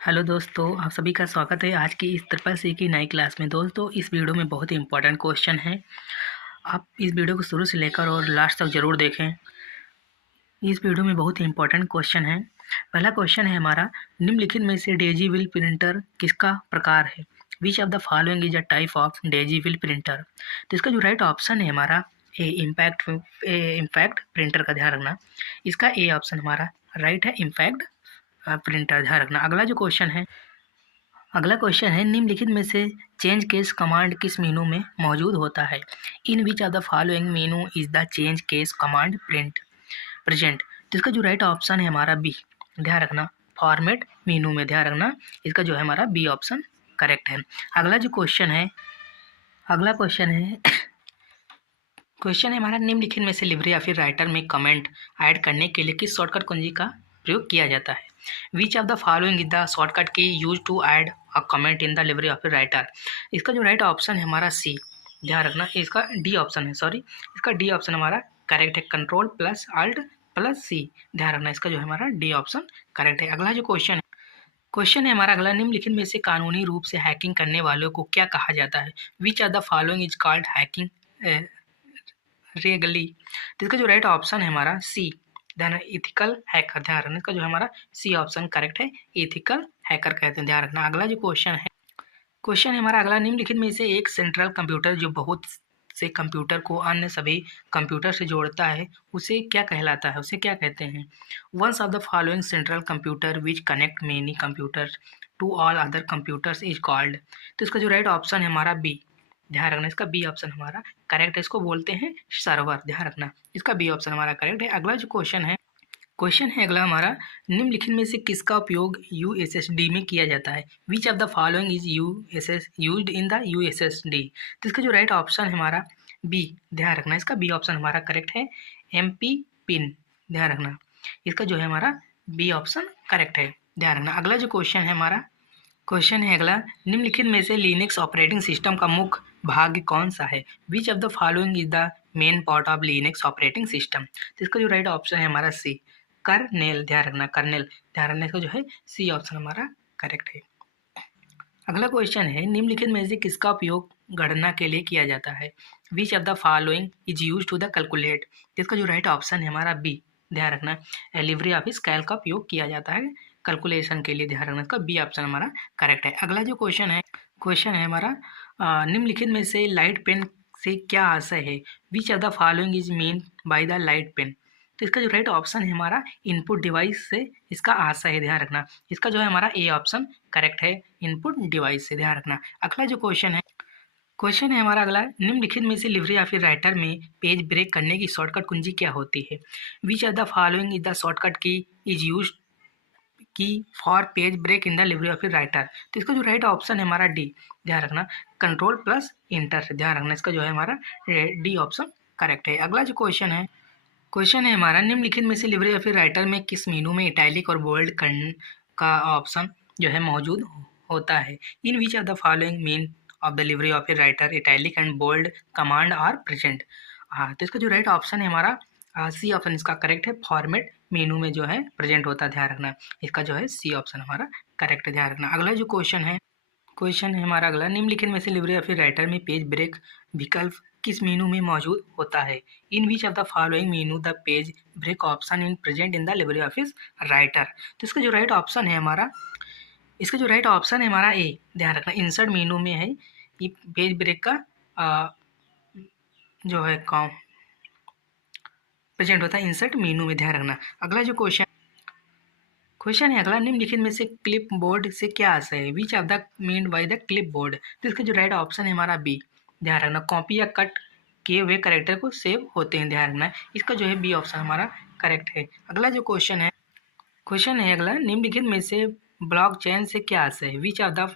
Hello दोस्तों, आप सभी का स्वागत है आज की इस ट्रिपल सी की नई क्लास में। दोस्तों, इस वीडियो में बहुत ही इंपॉर्टेंट क्वेश्चन है। आप इस वीडियो को शुरू से लेकर और लास्ट तक ज़रूर देखें। इस वीडियो में बहुत ही इंपॉर्टेंट क्वेश्चन है। पहला क्वेश्चन है हमारा, निम्नलिखित में से डिजिटल प्रिंटर किसका प्रकार है? Which of the following is a type of digital printer? तो इसका जो राइट ऑप्शन है हमारा इम्पैक्ट प्रिंटर का ध्यान रखना। इसका ए ऑप्शन हमारा राइट है, इम्पैक्ट प्रिंटर, ध्यान रखना। अगला क्वेश्चन है, निम्नलिखित में से चेंज केस कमांड किस मेनू में मौजूद होता है? In which of the following menu is the change case command present? तो इसका जो राइट ऑप्शन है हमारा बी, ध्यान रखना, फॉर्मेट मेनू में, ध्यान रखना। इसका जो है हमारा बी ऑप्शन करेक्ट है। अगला क्वेश्चन है हमारा, निम्नलिखित में से लिब्रे या फिर राइटर में कमेंट ऐड करने के लिए किस शॉर्टकट कुंजी का प्रयोग किया जाता है? Which of the following is the shortcut key used to add a comment in the LibreOffice writer? इसका जो राइट ऑप्शन है हमारा सी, ध्यान रखना। इसका डी ऑप्शन है, इसका डी ऑप्शन हमारा करेक्ट है, कंट्रोल प्लस अल्ट प्लस सी, ध्यान रखना। इसका जो है हमारा डी ऑप्शन करेक्ट है। अगला जो क्वेश्चन है हमारा अगला, निम्नलिखित में से कानूनी रूप से हैकिंग करने वालों को क्या कहा जाता है? Which of the following is called hacking legally? तो इसका जो राइट ऑप्शन है हमारा सी, ध्यान, इथिकल हैकर, ध्यान रखना। इसका जो हमारा सी ऑप्शन करेक्ट है, इथिकल हैकर कहते हैं, ध्यान रखना। अगला जो क्वेश्चन है हमारा अगला, निम्नलिखित में से एक सेंट्रल कंप्यूटर जो बहुत से कंप्यूटर को अन्य सभी कंप्यूटर से जोड़ता है, उसे क्या कहलाता है, उसे क्या कहते हैं? Ones of the following central computer which connect many computer to all other computers is called? तो इसका जो राइट ऑप्शन है हमारा बी, ध्यान रखना। इसका बी ऑप्शन हमारा करेक्ट है, इसको बोलते हैं सर्वर, ध्यान रखना। इसका बी ऑप्शन हमारा करेक्ट है। अगला जो क्वेश्चन है अगला हमारा, निम्नलिखित में से किसका उपयोग यूएसएसडी में किया जाता है? Which of the following is used in the USSD? तो इसका जो राइट ऑप्शन है हमारा बी, ध्यान रखना। इसका बी ऑप्शन हमारा करेक्ट है, एमपी पिन, ध्यान रखना। इसका जो है हमारा बी ऑप्शन करेक्ट है, ध्यान रखना। अगला जो क्वेश्चन है अगला, निम्नलिखित में से लिनक्स ऑपरेटिंग सिस्टम का मुख्य भाग कौन सा है? Which of the following is the main part of Linux operating system? तो इसका जो राइट ऑप्शन है हमारा सी, कर्नेल, ध्यान रखना, कर्नेल, ध्यान रखने का जो है सी ऑप्शन हमारा करेक्ट है। अगला क्वेश्चन है, निम्नलिखित में से किसका उपयोग गणना के लिए किया जाता है? Which of the following is use to the calculate? इसका जो राइट ऑप्शन है हमारा बी, ध्यान रखना, लिब्रे ऑफिस कैल का उपयोग किया जाता है कैलकुलेशन के लिए, ध्यान रखना। इसका बी ऑप्शन हमारा करेक्ट है। अगला जो क्वेश्चन है हमारा, निम्नलिखित में से लाइट पेन से क्या आशय है? Which of the following is mean by the light pen? तो इसका जो राइट ऑप्शन है हमारा इनपुट डिवाइस से इसका आशय है, ध्यान रखना। इसका जो है हमारा ए ऑप्शन करेक्ट है, इनपुट डिवाइस से, ध्यान रखना। अगला जो क्वेश्चन है हमारा अगला, निम्नलिखित में से लिब्रे या फिर राइटर में पेज ब्रेक करने की शॉर्टकट कुंजी क्या होती है? Which of the following is the shortcut key is use key for page break in the Libre office Writer? तो इसका जो राइट ऑप्शन है हमारा डी, ध्यान रखना, कंट्रोल प्लस इंटर से, ध्यान रखना। इसका जो है हमारा डी ऑप्शन करेक्ट है। अगला जो क्वेश्चन है हमारा, निम्नलिखित में से लिब्रे ऑफिस राइटर में किस मेनू में इटैलिक और बोल्ड का ऑप्शन जो है मौजूद होता है? In which of the following menu of the Libre office writer italic and bold command are present? हाँ, तो इसका जो राइट ऑप्शन है हमारा सी ऑप्शन इसका करेक्ट है, फॉर्मेट मेनू में जो है प्रेजेंट होता है, ध्यान रखना। इसका जो है सी ऑप्शन हमारा करेक्ट है, ध्यान रखना। अगला जो क्वेश्चन है हमारा अगला, निम्नलिखित में से लिब्रे ऑफिस राइटर में पेज ब्रेक विकल्प किस मेनू में मौजूद होता है? In which of the following menu the page break option in present in the Libre office Writer? तो इसका जो राइट ऑप्शन है हमारा ए, ध्यान रखना, इंसर्ट मेनू में है ये पेज ब्रेक का जो है प्रेजेंट होता है इंसर्ट मेनू में, ध्यान रखना। अगला जो क्वेश्चन है अगला, निम्नलिखित में से क्लिप बोर्ड से क्या आशय है? Which of the mean by the clip board? तो इसका जो राइट ऑप्शन है हमारा बी, ध्यान रखना, कॉपी या कट किए हुए कैरेक्टर को सेव होते हैं, ध्यान रखना। इसका जो है बी ऑप्शन हमारा करेक्ट है। अगला जो क्वेश्चन है अगला, निम्नलिखित में से ब्लॉक चेन से क्या आशय है? Which of the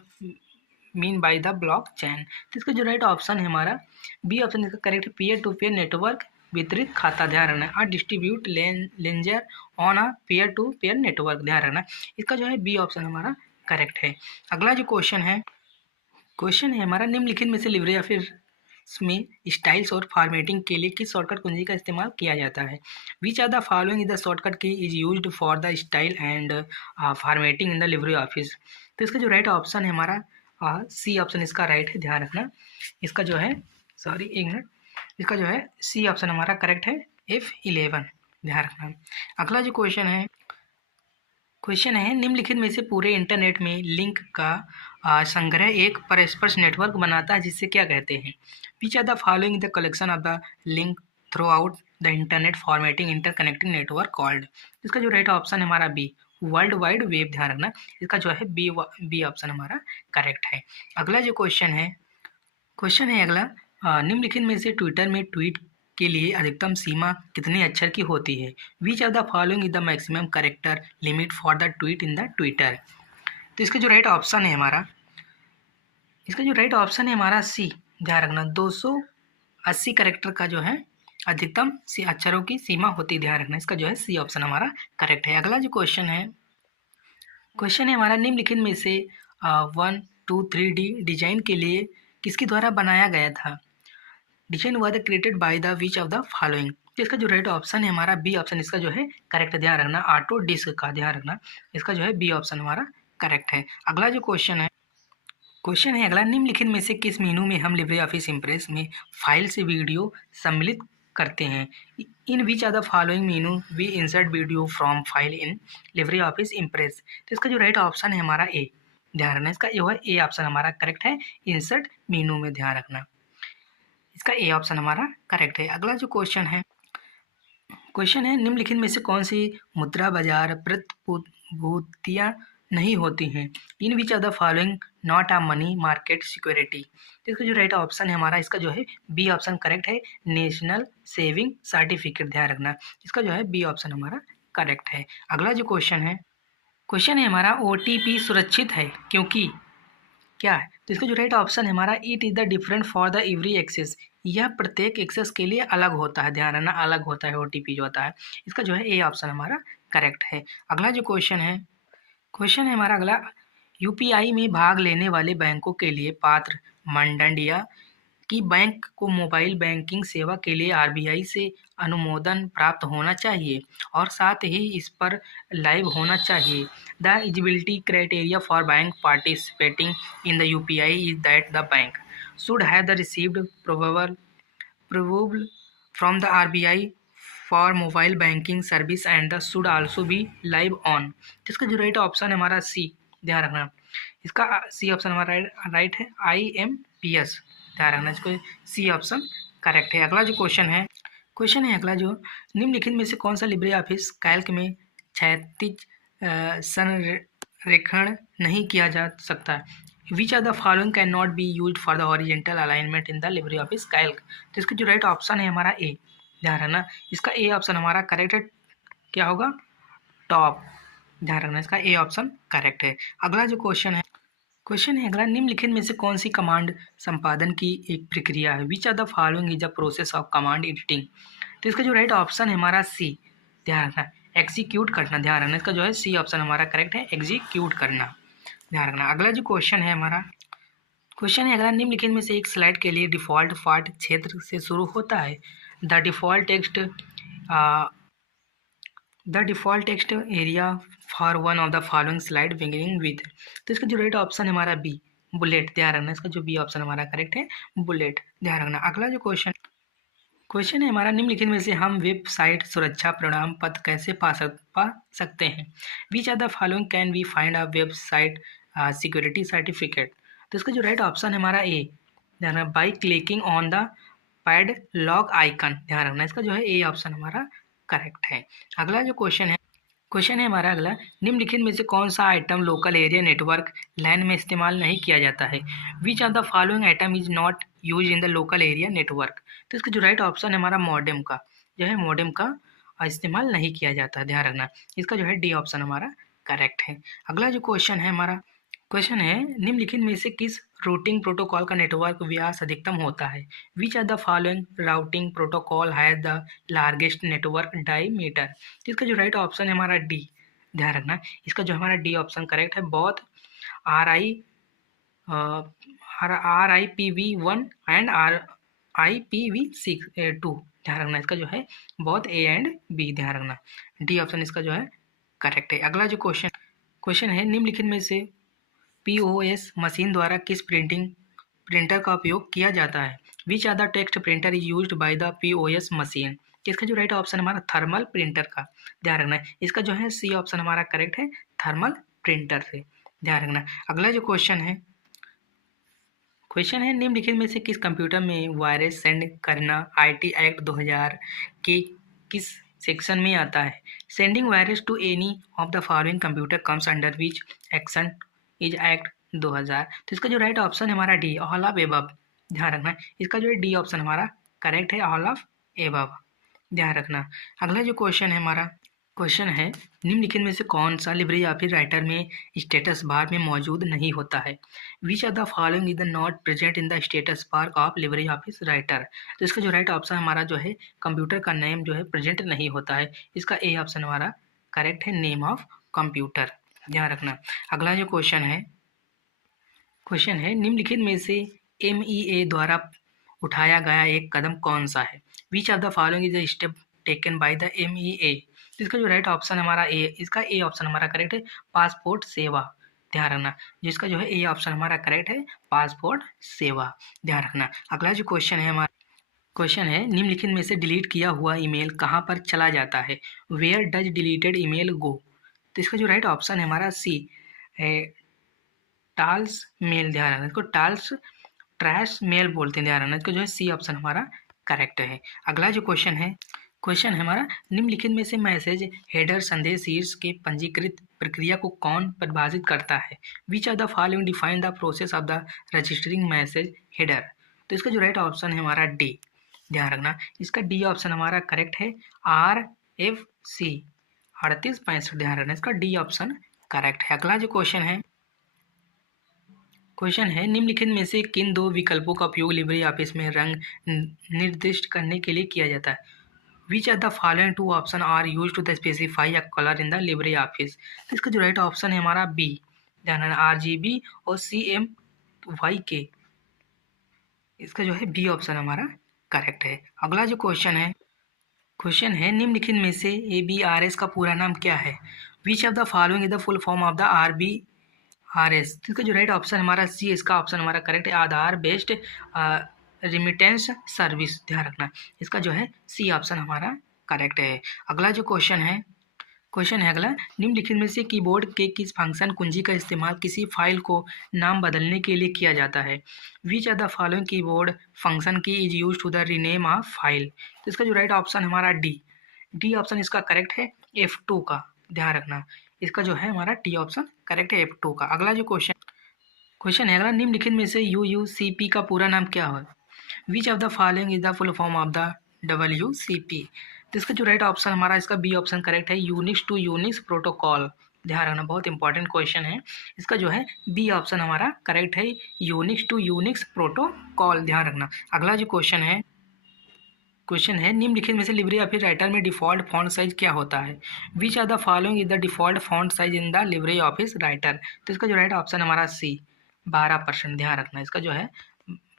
mean by the blockchain? तो इसका जो राइट ऑप्शन है हमारा बी ऑप्शन इसका करेक्ट है, पीयर टू पीयर नेटवर्क वितरित खाता, ध्यान रखना, और distribute ledger on a peer to peer network, ध्यान रखना। इसका जो है बी ऑप्शन हमारा करेक्ट है। अगला जो क्वेश्चन है हमारा, निम्नलिखित में से लिब्रे या फिर इसमें स्टाइल्स और फॉर्मेटिंग के लिए किस शॉर्टकट कुंजी का इस्तेमाल किया जाता है? Which are the following is the shortcut key is used for the style and formatting in the Libre office? तो इसका जो राइट ऑप्शन है हमारा सी ऑप्शन इसका राइट है, ध्यान रखना। इसका जो है सॉरी एक मिनट, इसका जो है सी ऑप्शन हमारा करेक्ट है, F11, ध्यान रखना। अगला जो क्वेश्चन है निम्नलिखित में से पूरे इंटरनेट में लिंक का संग्रह एक परस्पर नेटवर्क बनाता है जिससे क्या कहते हैं? Which are the following the collection of the link throughout the internet formatting interconnecting network called? इसका जो राइट ऑप्शन है हमारा बी, वर्ल्ड वाइड वेब, ध्यान रखना। इसका जो है बी ऑप्शन हमारा करेक्ट है। अगला जो क्वेश्चन है अगला, निम्नलिखित में से ट्विटर में ट्वीट के लिए अधिकतम सीमा कितने अक्षर की होती है? Which are the following is the maximum character limit for the tweet in the Twitter? तो इसका जो राइट ऑप्शन है हमारा सी, ध्यान रखना, 280 कैरेक्टर का जो है अधिकतम अक्षरों की सीमा होती है, ध्यान रखना। इसका जो है सी ऑप्शन हमारा करेक्ट है। अगला जो क्वेश्चन है हमारा निम्नलिखित में से 1, 2, 3D डिजाइन के लिए किसके द्वारा बनाया गया था? डिजाइन हुआ the created by the which of the following? इसका जो राइट ऑप्शन है हमारा बी ऑप्शन, इसका जो है करेक्ट, ध्यान रखना, ऑटो डिस्क का, ध्यान रखना। इसका जो है बी ऑप्शन हमारा करेक्ट है। अगला जो क्वेश्चन है अगला, निम्नलिखित में से किस मेनू में हम लिब्रे ऑफिस इम्प्रेस में फाइल से वीडियो सम्मिलित करते हैं? In which are the following menu we insert video from file in LibreOffice Impress? तो इसका जो राइट ऑप्शन है हमारा ए, ध्यान रखना। इसका जो है ए ऑप्शन हमारा करेक्ट है, इंसर्ट मेनू में, ध्यान रखना। इसका ए ऑप्शन हमारा करेक्ट है। अगला जो क्वेश्चन है निम्नलिखित में से कौन सी मुद्रा बाजार प्रतिभूतियां नहीं होती हैं? In which are the following not a money market security? तो इसका जो राइट ऑप्शन है हमारा, इसका जो है बी ऑप्शन करेक्ट है, नेशनल सेविंग सर्टिफिकेट, ध्यान रखना। इसका जो है बी ऑप्शन हमारा करेक्ट है। अगला जो क्वेश्चन है हमारा, OTP सुरक्षित है क्योंकि क्या है? तो इसका जो राइट ऑप्शन है हमारा, it is the different for the every access, यह प्रत्येक एक्सेस के लिए अलग होता है, ध्यान रखना, अलग होता है OTP जो होता है। इसका जो है ए ऑप्शन हमारा करेक्ट है। अगला जो क्वेश्चन है हमारा अगला, UPI में भाग लेने वाले बैंकों के लिए पात्र मानदंड या कि बैंक को मोबाइल बैंकिंग सेवा के लिए RBI से अनुमोदन प्राप्त होना चाहिए और साथ ही इस पर लाइव होना चाहिए। The eligibility criteria for bank participating in the UPI is that the bank should have the received approval from the RBI for mobile banking service and the should also be live on. इसका जो right option है हमारा सी, ध्यान रखना। इसका सी option हमारा right है, IMPS, ध्यान रखना। इसको सी ऑप्शन करेक्ट है। अगला जो क्वेश्चन है अगला जो, निम्नलिखित में से कौन सा लिब्रे ऑफिस कैल्क में क्षैतिज संरेखण नहीं किया जा सकता? Which are the following can not be use for the horizontal alignment in the Libre Office Calc? तो इसका जो राइट ऑप्शन है हमारा ए, ध्यान रखना। इसका ए ऑप्शन हमारा करेक्ट है, क्या होगा, टॉप, ध्यान रखना। इसका ए ऑप्शन करेक्ट है। अगला जो क्वेश्चन है अगला, निम्नलिखित में से कौन सी कमांड संपादन की एक प्रक्रिया है? Which are the following is the process of command editing? तो इसका जो राइट ऑप्शन है हमारा सी, ध्यान रखना, एग्जीक्यूट करना, ध्यान रखना। इसका जो है सी ऑप्शन हमारा करेक्ट है, एग्जीक्यूट करना, ध्यान रखना। अगला जो क्वेश्चन है अगला, निम्नलिखित में से एक स्लाइड के लिए डिफ़ॉल्ट पाठ क्षेत्र से शुरू होता है। The default text area for one of the following slide beginning with? तो इसका जो राइट ऑप्शन है हमारा बी, बुलेट, ध्यान रखना। इसका जो बी ऑप्शन हमारा करेक्ट है, बुलेट, ध्यान रखना। अगला जो क्वेश्चन है हमारा, निम्नलिखित में से हम वेबसाइट सुरक्षा प्रमाण पत्र कैसे पा सकते हैं? Which are the following can we find a website security certificate? तो इसका जो राइट ऑप्शन है हमारा ए, ध्यान रखना, by clicking on the pad log icon, ध्यान रखना। इसका जो है ए ऑप्शन हमारा करेक्ट है। अगला जो क्वेश्चन है हमारा अगला, निम्नलिखित में से कौन सा item local area network LAN में इस्तेमाल नहीं किया जाता है? Which are the following item is not use in the local area network? तो इसका जो राइट ऑप्शन है हमारा मॉडेम का, जो है मॉडेम का इस्तेमाल नहीं किया जाता है, ध्यान रखना। इसका जो है डी ऑप्शन हमारा करेक्ट है। अगला जो क्वेश्चन है निम्नलिखित में से किस रूटिंग प्रोटोकॉल का नेटवर्क व्यास अधिकतम होता है? Which are the following routing protocol has the largest network diameter? तो इसका जो राइट ऑप्शन है हमारा डी, ध्यान रखना। इसका जो हमारा डी ऑप्शन करेक्ट है, बोथ RIPv1 एंड IPv6 ध्यान रखना, इसका जो है बोथ A एंड B ध्यान रखना, डी ऑप्शन इसका जो है करेक्ट है। अगला जो क्वेश्चन है, निम्नलिखित में से POS मशीन द्वारा किस प्रिंटर का उपयोग किया जाता है? Which are the text printer is used by the POS machine? इसका जो राइट ऑप्शन हमारा थर्मल प्रिंटर का ध्यान रखना है, इसका जो है सी ऑप्शन हमारा करेक्ट है, थर्मल प्रिंटर से ध्यान रखना। अगला जो क्वेश्चन है निम्नलिखित में से किस कंप्यूटर में वायरस सेंड करना IT एक्ट 2000 के किस सेक्शन में आता है? Sending virus to any of the following computer comes under which action is act 2000? तो इसका जो राइट ऑप्शन है हमारा डी, ऑल ऑफ एबव ध्यान रखना, इसका जो है डी ऑप्शन हमारा करेक्ट है, ऑल ऑफ एबव ध्यान रखना। अगला जो क्वेश्चन है निम्नलिखित में से कौन सा लिब्रे ऑफिस राइटर में स्टेटस बार में मौजूद नहीं होता है? Which are the following is the not present in the status bar of Libre office Writer? तो इसका जो राइट ऑप्शन हमारा जो है कंप्यूटर का नेम जो है प्रेजेंट नहीं होता है, इसका ए ऑप्शन हमारा करेक्ट है, नेम ऑफ कंप्यूटर ध्यान रखना। अगला जो क्वेश्चन है निम्नलिखित में से MEA द्वारा उठाया गया एक कदम कौन सा है? Which of the following is the step taken by the MEA? इसका जो राइट ऑप्शन हमारा ए, इसका ए ऑप्शन हमारा करेक्ट है, पासपोर्ट सेवा ध्यान रखना, जिसका जो है ए ऑप्शन हमारा करेक्ट है, पासपोर्ट सेवा ध्यान रखना। अगला जो क्वेश्चन है निम्नलिखित में से डिलीट किया हुआ ईमेल कहाँ पर चला जाता है? वेयर डज डिलीटेड ईमेल गो? तो इसका जो राइट ऑप्शन है हमारा सी, टाल्स मेल ध्यान रखना, इसको टाल्स ट्रैश मेल बोलते हैं ध्यान रखना, इसको जो है सी ऑप्शन हमारा करेक्ट है। अगला जो क्वेश्चन है हमारा निम्नलिखित में से मैसेज हेडर संदेश शीर्ष के पंजीकृत प्रक्रिया को कौन परिभाषित करता है? Which are the following define the process of the registering message header? तो इसका जो राइट ऑप्शन है हमारा डी ध्यान रखना, इसका डी ऑप्शन हमारा करेक्ट है, RFC 3865 ध्यान रखना, इसका डी ऑप्शन करेक्ट है। अगला जो क्वेश्चन है निम्नलिखित में से किन दो विकल्पों का उपयोग लिब्रे ऑफिस में रंग निर्दिष्ट करने के लिए किया जाता है? Which are the following two option are use to the specify a colour in the Libre office? तो इसका जो राइट ऑप्शन है हमारा बी ध्यान रखना, RGB और CMYK, इसका जो है बी ऑप्शन हमारा करेक्ट है। अगला जो क्वेश्चन है निम्नलिखित में से ABRS का पूरा नाम क्या है? Which of the following is the full form of the RBRS? इसका जो राइट ऑप्शन हमारा सी, इसका ऑप्शन हमारा करेक्ट है, आधार बेस्ड रिमिटेंस सर्विस ध्यान रखना, इसका जो है सी ऑप्शन हमारा करेक्ट है। अगला जो क्वेश्चन है अगला निम्नलिखित में से कीबोर्ड के किस फंक्शन कुंजी का इस्तेमाल किसी फाइल को नाम बदलने के लिए किया जाता है? Which are the following keyboard function key is use to the rename of file? तो इसका जो राइट ऑप्शन हमारा डी ऑप्शन इसका करेक्ट है, F2 का ध्यान रखना, इसका जो है हमारा टी ऑप्शन करेक्ट है, F2 का। अगला जो क्वेश्चन है अगला निम्नलिखित में से UUCP का पूरा नाम क्या है? Which of the following is the full form of the WCP? तो इसका जो राइट ऑप्शन हमारा इसका बी ऑप्शन करेक्ट है, यूनिक्स टू यूनिक्स प्रोटोकॉल ध्यान रखना, बहुत इंपॉर्टेंट क्वेश्चन है, इसका जो है बी ऑप्शन हमारा करेक्ट है, यूनिक्स टू यूनिक्स प्रोटोकॉल ध्यान रखना। अगला जो क्वेश्चन है निम्नलिखित में से लिब्रे ऑफिस राइटर में डिफ़ॉल्ट फॉन्ट साइज क्या होता है? Which are the following is the default font size in the Libre office Writer? तो इसका जो राइट ऑप्शन हमारा सी 12% ध्यान रखना, इसका जो है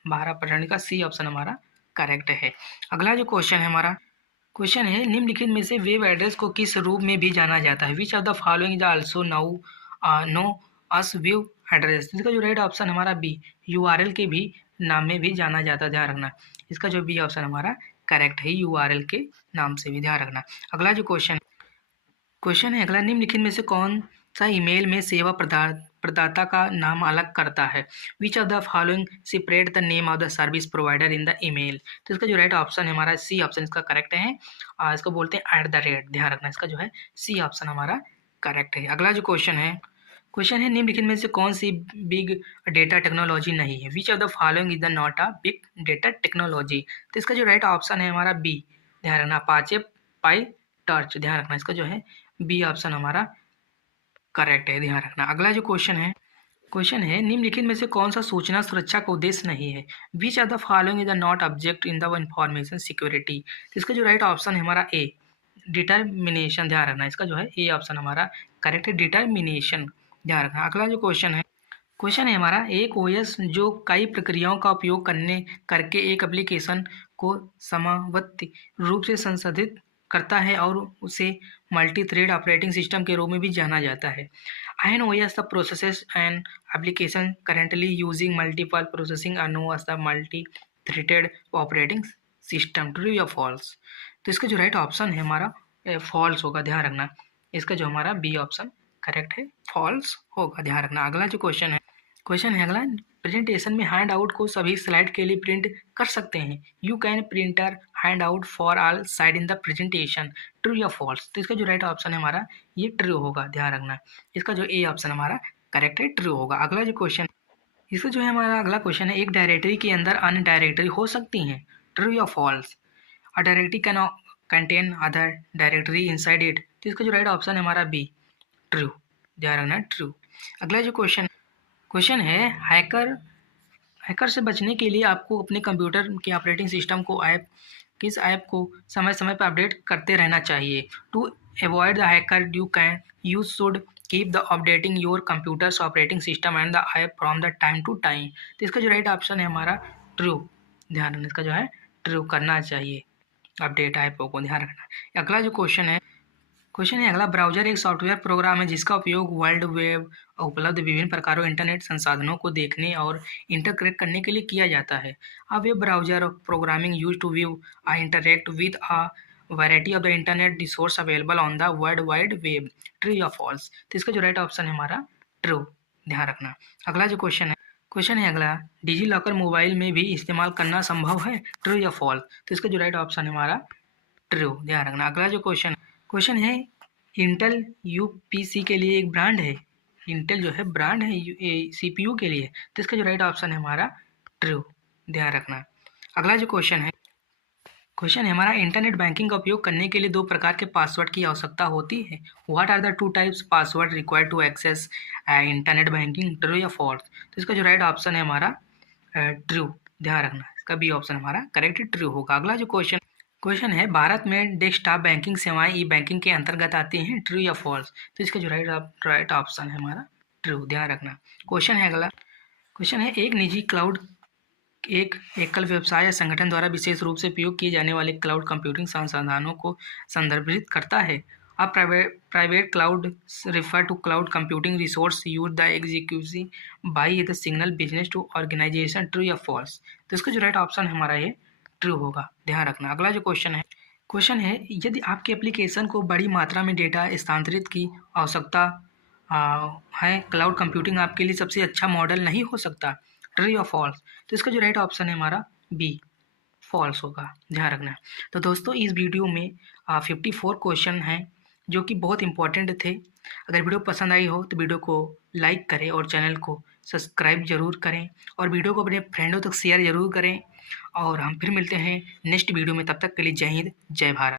12% का सी ऑप्शन हमारा करेक्ट है। अगला जो क्वेश्चन है निम्नलिखित में से वेब एड्रेस को किस रूप में भी जाना जाता है? Which of the following is also know us web address? इसका जो राइट ऑप्शन हमारा बी, URL के भी नाम में भी जाना जाता है ध्यान रखना, इसका जो बी ऑप्शन हमारा करेक्ट है, URL के नाम से भी ध्यान रखना। अगला जो क्वेश्चन है अगला निम्नलिखित में से कौन सा ईमेल में सेवा प्रदाता का नाम अलग करता है? Which of the following separate the name of the service provider in the email? तो इसका जो राइट ऑप्शन है हमारा सी ऑप्शन इसका करेक्ट है, इसको बोलते हैं @ ध्यान रखना, इसका जो है सी ऑप्शन हमारा करेक्ट है। अगला जो क्वेश्चन है निम्नलिखित में से कौन सी बिग डेटा टेक्नोलॉजी नहीं है? Which of the following is the not a big data technology? तो इसका जो राइट ऑप्शन है हमारा बी ध्यान रखना, अपाचे पाईटॉर्च ध्यान रखना, इसका जो है बी ऑप्शन हमारा करेक्ट है ध्यान रखना। अगला जो क्वेश्चन है निम्नलिखित में से कौन सा सूचना सुरक्षा का उद्देश्य नहीं है? Which are the following is the not object in the information security? तो इसका जो राइट ऑप्शन है हमारा ए, डिटर्मिनेशन ध्यान रखना, इसका जो है ए ऑप्शन हमारा करेक्ट है, डिटर्मिनेशन ध्यान रखना। अगला जो क्वेश्चन है हमारा, एक ओएस जो कई प्रक्रियाओं का उपयोग करके एक एप्लीकेशन को समवर्ती रूप से संसाधित करता है और उसे मल्टी थ्रेड ऑपरेटिंग सिस्टम के रूप में भी जाना जाता है। An OS the processes and application currently using multiple processing are known as the multi threaded operating system. True या फॉल्स? तो इसका जो राइट ऑप्शन है हमारा फॉल्स होगा, ध्यान रखना। इसका जो हमारा बी ऑप्शन करेक्ट है, फॉल्स होगा, ध्यान रखना। अगला जो क्वेश्चन है अगला, प्रेजेंटेशन में हैंड आउट को सभी स्लाइड के लिए प्रिंट कर सकते हैं। You can printer hand out for all side in the presentation. True या फॉल्स? तो इसका जो राइट ऑप्शन है हमारा ये ट्रू होगा, ध्यान रखना। इसका जो ए ऑप्शन हमारा करेक्ट है, ट्रू होगा। अगला जो क्वेश्चन, इसका जो है हमारा अगला क्वेश्चन है, एक डायरेक्टरी के अंदर अन्य डायरेक्टरी हो सकती हैं। ट्रू या false? A directory can contain other directory inside it. तो इसका जो राइट ऑप्शन है हमारा बी, ट्रू, ध्यान रखना, ट्रू। अगला जो क्वेश्चन है, हैकर से बचने के लिए आपको अपने कंप्यूटर के ऑपरेटिंग सिस्टम को किस ऐप को समय समय पर अपडेट करते रहना चाहिए। To avoid the hacker you should keep the updating your computers operating system and the app from the time to time. तो इसका जो राइट ऑप्शन है हमारा ट्रू, ध्यान रखना। इसका जो है ट्रू करना चाहिए अपडेट ऐपों को, ध्यान रखना। अगला जो क्वेश्चन है अगला, ब्राउजर एक सॉफ्टवेयर प्रोग्राम है जिसका उपयोग वर्ल्ड वेब उपलब्ध विभिन्न प्रकारों इंटरनेट संसाधनों को देखने और इंटरक्रेट करने के लिए किया जाता है। अब web browser programming use to view interact with a variety of the internet resource available on the world wide web. True या फॉल्स? तो इसका जो राइट ऑप्शन है हमारा ट्रू, ध्यान रखना। अगला जो क्वेश्चन है अगला, डिजी लॉकर मोबाइल में भी इस्तेमाल करना संभव है। ट्रू या फॉल्स? तो इसका जो राइट ऑप्शन है हमारा ट्रू, ध्यान रखना। अगला जो क्वेश्चन है, इंटेल यूपीसी के लिए एक ब्रांड है। इंटेल जो है ब्रांड है सीपीयू के लिए। तो इसका जो राइट ऑप्शन है हमारा ट्रू, ध्यान रखना। अगला जो क्वेश्चन है हमारा, इंटरनेट बैंकिंग का उपयोग करने के लिए दो प्रकार के पासवर्ड की आवश्यकता होती है। What are the two types password required to access internet banking? True या फॉल्स? तो इसका जो राइट ऑप्शन है हमारा ट्रू, ध्यान रखना। इसका बी ऑप्शन हमारा करेक्ट ट्रू होगा। अगला जो क्वेश्चन है, भारत में डेस्कटॉप बैंकिंग सेवाएं ई बैंकिंग के अंतर्गत आती हैं। ट्रू या फॉल्स? तो इसका जो राइट ऑप्शन है हमारा ट्रू, ध्यान रखना। क्वेश्चन है, एक निजी क्लाउड एक एकल व्यवसाय या संगठन द्वारा विशेष रूप से उपयोग किए जाने वाले क्लाउड कंप्यूटिंग संसाधनों को संदर्भित करता है। अब private cloud refer to cloud computing resource use the executive by the signal business to organisation. True या फॉल्स? तो इसका जो राइट ऑप्शन है हमारा ये ट्रू होगा, ध्यान रखना। अगला जो क्वेश्चन है, यदि आपके एप्लीकेशन को बड़ी मात्रा में डेटा स्थानांतरित की आवश्यकता है, क्लाउड कंप्यूटिंग आपके लिए सबसे अच्छा मॉडल नहीं हो सकता। ट्रू या फॉल्स? तो इसका जो राइट ऑप्शन है हमारा बी, फॉल्स होगा, ध्यान रखना। तो दोस्तों इस वीडियो में 54 क्वेश्चन हैं जो कि बहुत इंपॉर्टेंट थे। अगर वीडियो पसंद आई हो तो वीडियो को लाइक करें और चैनल को सब्सक्राइब जरूर करें और वीडियो को अपने फ्रेंडों तक शेयर जरूर करें। और हम फिर मिलते हैं नेक्स्ट वीडियो में, तब तक के लिए जय हिंद, जय भारत।